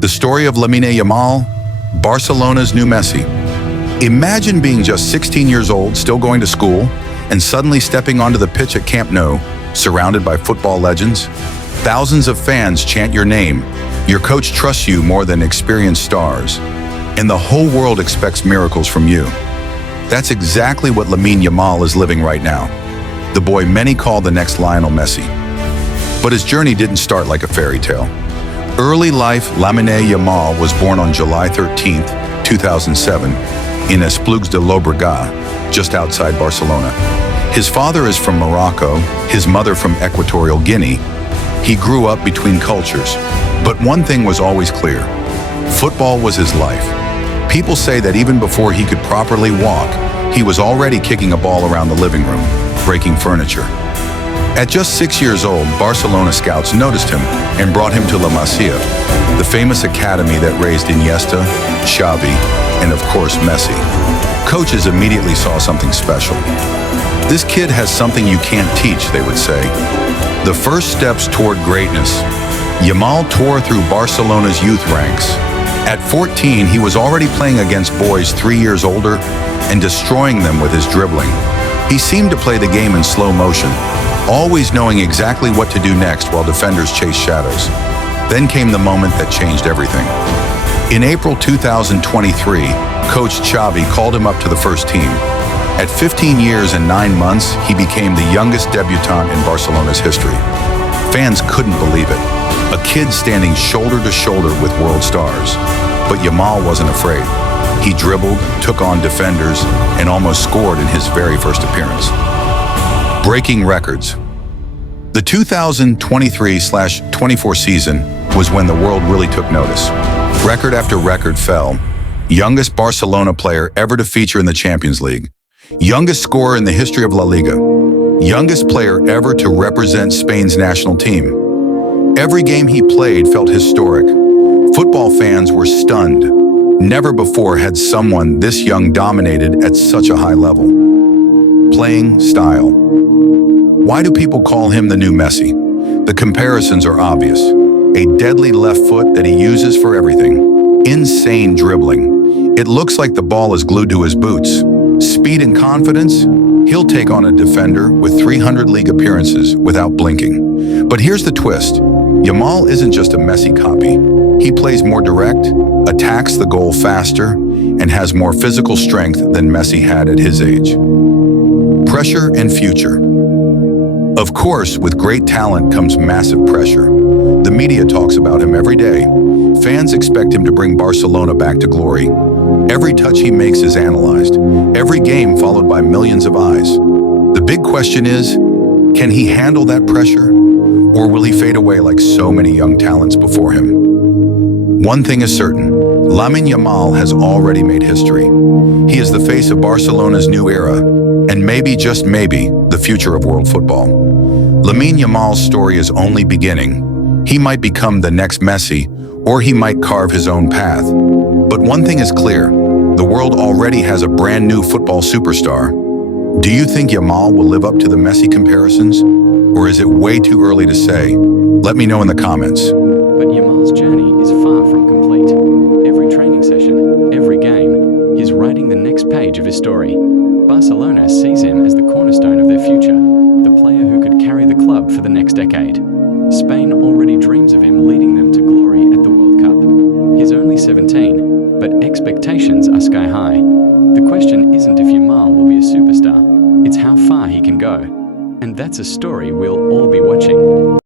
The story of Lamine Yamal, Barcelona's new Messi. Imagine being just 16 years old, still going to school, and suddenly stepping onto the pitch at Camp Nou, surrounded by football legends. Thousands of fans chant your name. Your coach trusts you more than experienced stars. And the whole world expects miracles from you. That's exactly what Lamine Yamal is living right now. The boy many call the next Lionel Messi. But his journey didn't start like a fairy tale. Early life, Lamine Yamal was born on July 13, 2007, in Esplugues de Llobregat, just outside Barcelona. His father is from Morocco, his mother from Equatorial Guinea. He grew up between cultures, but one thing was always clear. Football was his life. People say that even before he could properly walk, he was already kicking a ball around the living room, breaking furniture. At just 6 years old, Barcelona scouts noticed him and brought him to La Masia, the famous academy that raised Iniesta, Xavi, and of course Messi. Coaches immediately saw something special. This kid has something you can't teach, they would say. The first steps toward greatness. Yamal tore through Barcelona's youth ranks. At 14, he was already playing against boys 3 years older and destroying them with his dribbling. He seemed to play the game in slow motion, always knowing exactly what to do next while defenders chased shadows. Then came the moment that changed everything. In April 2023, Coach Xavi called him up to the first team. At 15 years and 9 months, he became the youngest debutant in Barcelona's history. Fans couldn't believe it. A kid standing shoulder to shoulder with world stars. But Yamal wasn't afraid. He dribbled, took on defenders, and almost scored in his very first appearance. Breaking records. The 2023/24 season was when the world really took notice. Record after record fell. Youngest Barcelona player ever to feature in the Champions League. Youngest scorer in the history of La Liga. Youngest player ever to represent Spain's national team. Every game he played felt historic. Football fans were stunned. Never before had someone this young dominated at such a high level. Playing style. Why do people call him the new Messi? The comparisons are obvious. A deadly left foot that he uses for everything. Insane dribbling. It looks like the ball is glued to his boots. Speed and confidence. He'll take on a defender with 300 league appearances without blinking. But here's the twist. Yamal isn't just a Messi copy. He plays more direct, attacks the goal faster, and has more physical strength than Messi had at his age. Pressure and future. Of course, with great talent comes massive pressure. The media talks about him every day. Fans expect him to bring Barcelona back to glory. Every touch he makes is analyzed. Every game followed by millions of eyes. The big question is, can he handle that pressure? Or will he fade away like so many young talents before him? One thing is certain, Lamine Yamal has already made history. He is the face of Barcelona's new era, and maybe, just maybe, the future of world football. Lamine Yamal's story is only beginning. He might become the next Messi, or he might carve his own path. But one thing is clear, the world already has a brand new football superstar. Do you think Yamal will live up to the Messi comparisons? Or is it way too early to say? Let me know in the comments. But Yamal's journey is far from complete. Every training session, every game, he's writing the next page of his story. Barcelona sees him as the cornerstone of their future, the player who could carry the club for the next decade. Spain already dreams of him leading them to glory at the World Cup. He's only 17, but expectations are sky high. The question isn't if Yamal will be a superstar, it's how far he can go. And that's a story we'll all be watching.